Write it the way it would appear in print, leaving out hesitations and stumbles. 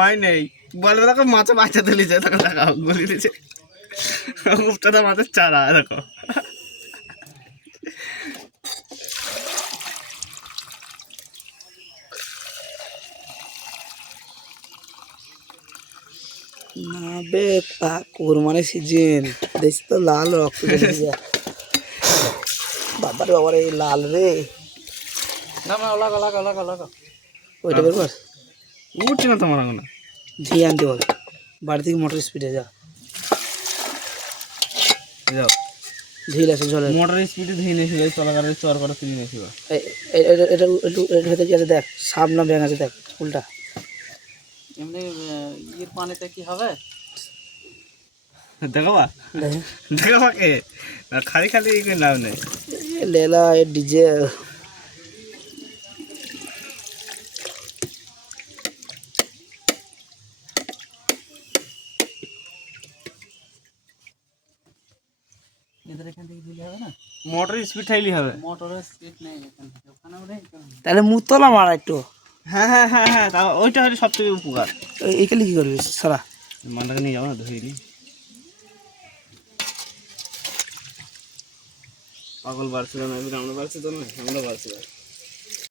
সময় নেই বলে দেখো মাছে বাচ্চা তুলেছে দেখো দেখো গলি দিয়েছে উপটা মাছের চারা দেখো না বে কোরবানির সিজন দেখছি তো লাল রক্ত বাবারে বাবারে লাল রে না লাগা লাগা লাগা লাগা ওইটা বের কর উঠছে না তোমার আঙুনা ঘি আনতে বল বাড়ি থেকে মোটর স্পিডে যা যাও ঝিল আছে জলে মোটর স্পিডে ধুয়ে নিয়েছি চলাকারে চর করে তুলে নিয়েছি এটা এটা এটা ভেতরে কি আছে দেখ সাপ না ব্যাঙ আছে দেখ উল্টা এমনি ইয়ের পানিতে কি হবে দেখাবা দেখাবা কে খালি খালি এই নাম নেই লেলা এ ডিজে এদের এখান থেকে দিলে হবে না মোটর স্পিড ঠাইলি হবে মোটরের স্পিড নেই এখান থেকে ওখানেও নেই তাহলে মুতলা মারা একটু হ্যাঁ হ্যাঁ হ্যাঁ হ্যাঁ তা ওইটা হলে সব থেকে উপকার এইখানে কি করবি সারা মালটাকে নিয়ে যাবো না ধুয়ে নি পাগল বাড়ছিল না আমরা বাড়ছি তো না আমরা বাড়ছি